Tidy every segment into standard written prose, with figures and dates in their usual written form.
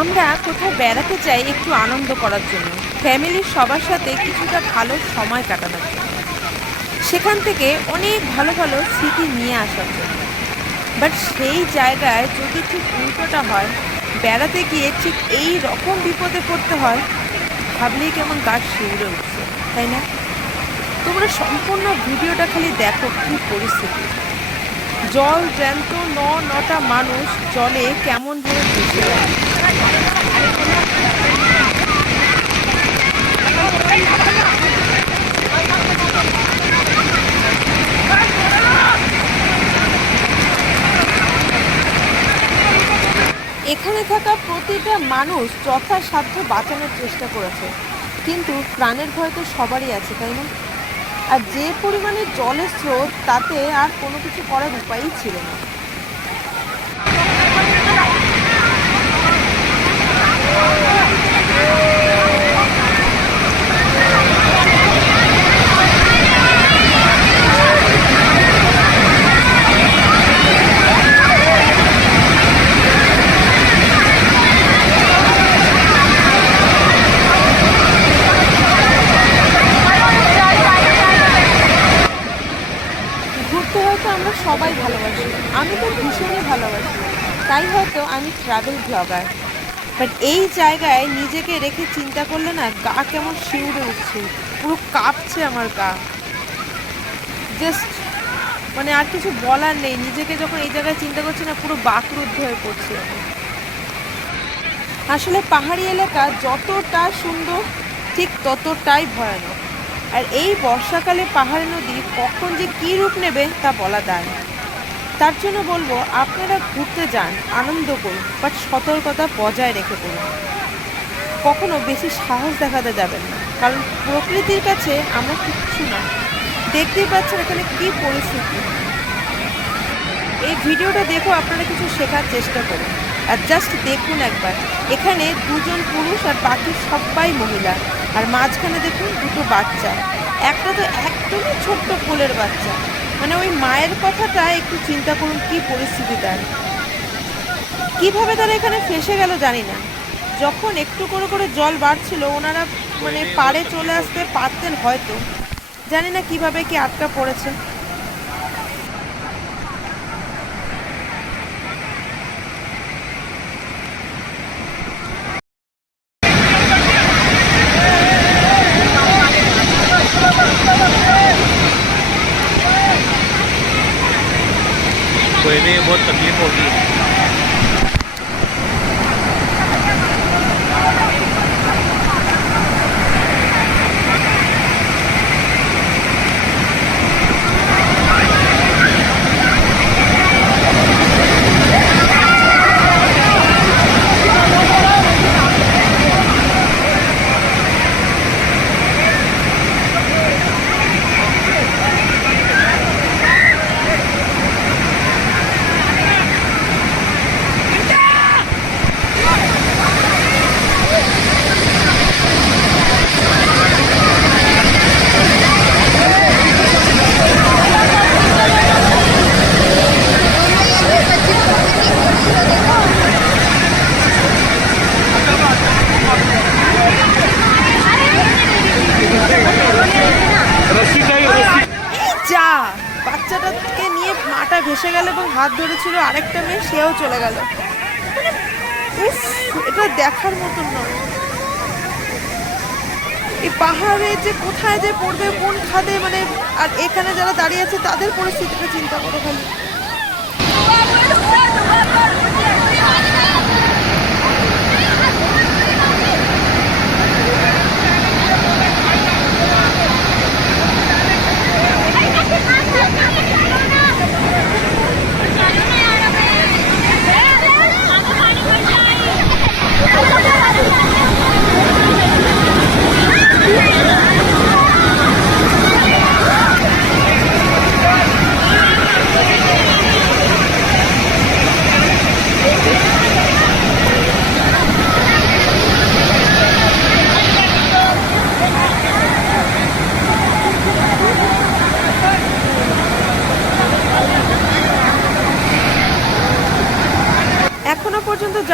আমরা কোথাও বেড়াতে চাই একটু আনন্দ করার জন্য, ফ্যামিলির সবার সাথে কিছুটা ভালো সময় কাটানোর জন্য, সেখান থেকে অনেক ভালো ভালো স্মৃতি নিয়ে আসার জন্য। বাট সেই জায়গায় যদি ঠিক উল্টোটা হয়, বেড়াতে গিয়ে ঠিক এই রকম বিপদে পড়তে হয়, ভাবলেই কেমন গা শিউরে উঠছে, তাই না? তোমরা সম্পূর্ণ ভিডিওটা খালি দেখো কী পরিস্থিতি। জল জ্যান্ত নটা মানুষ জলে কেমনভাবে ভেসে যায়। এখানে থাকা প্রতিটা মানুষ যথাসাধ্য বাঁচানোর চেষ্টা করেছে, কিন্তু প্রাণের ভয় তো সবারই আছে, তাই না? আর যে পরিমাণে জলের স্রোত, তাতে আর কোনো কিছু করার উপায়ই ছিল না। ঘুরতে হয়তো আমরা সবাই ভালোবাসি, আমি তো ভীষণই ভালোবাসি, তাই হয়তো আমি ট্রাভেল ব্লগার। বাট এই জায়গায় নিজেকে রেখে চিন্তা করলে না, গা কেমন শিউরে উঠছে, পুরো কাঁপছে আমার গা। জাস্ট মানে আর কিছু বলার নেই, নিজেকে যখন এই জায়গায় চিন্তা করছি না, পুরো বাকরুদ্ধ হয়ে পড়ছি আমি। আসলে পাহাড়ি এলাকা যতটা সুন্দর, ঠিক ততটাই ভয়ানক। আর এই বর্ষাকালে পাহাড়ি নদী কখন যে কী রূপ নেবে তা বলা দায়। তার জন্য বলবো, আপনারা ঘুরতে যান, আনন্দ করুন, বাট সতর্কতা বজায় রেখে করুন। কখনো বেশি সাহস দেখাতে যাবেন না, কারণ প্রকৃতির কাছে আমরা কিচ্ছু না। দেখতেই পাচ্ছেন এখানে কী পরিস্থিতি। এই ভিডিওটা দেখো, আপনারা কিছু শেখার চেষ্টা করুন। আর জাস্ট দেখুন একবার, এখানে দুজন পুরুষ আর বাকি সবাই মহিলা, আর মাঝখানে দেখুন দুটো বাচ্চা। একটা তো একদমই ছোট্ট কোলের বাচ্চা, মানে ওই মায়ের কথাটা একটু চিন্তা করুন, কী পরিস্থিতি তার। কীভাবে তারা এখানে ফেসে গেল জানি না। যখন একটু করে করে জল বাড়ছিল, ওনারা মানে পাড়ে চলে আসতে পারতেন হয়তো, জানি না কিভাবে কি আটকা পড়েছে। कोई भी बहुत तकलीफ होगी। যা, বাচ্চাটাকে নিয়ে মাটা ভেসে গেল এবং হাত ধরেছিল আরেকটা মেয়ে, সেও চলে গেল। উফ, এটা দেখার মতন নয়। এই পাহাড়ে যে কোথায় যে পড়বে, কোন খাদে, মানে আর এখানে যারা দাঁড়িয়ে আছে তাদের পরিস্থিতিটা চিন্তা করো খালি।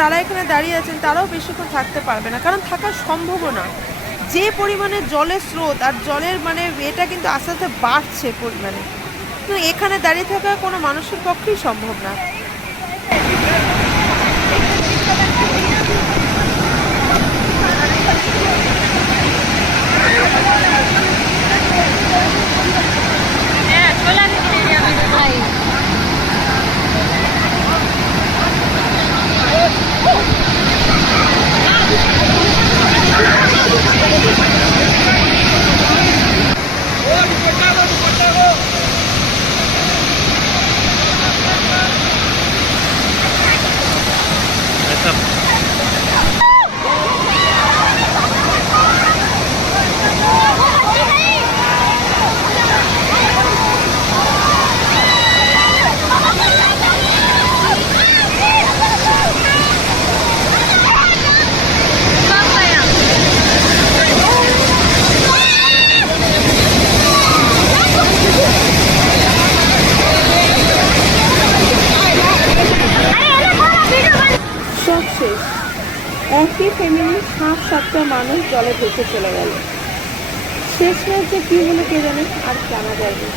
যারা এখানে দাঁড়িয়ে আছেন তারাও বেশিক্ষণ থাকতে পারবে না, কারণ থাকা সম্ভবও না। যে পরিমাণে জলের স্রোত আর জলের মানে এটা কিন্তু আস্তে আস্তে বাড়ছে পরিমাণে, তো এখানে দাঁড়িয়ে থাকা কোনো মানুষের পক্ষেই সম্ভব না। সব শেষ, একই ফ্যামিলির 7-7টা মানুষ জলে ভেসে চলে গেল। শেষ ম্যাচে কি হলো কে জানে, আর জানা যায়নি।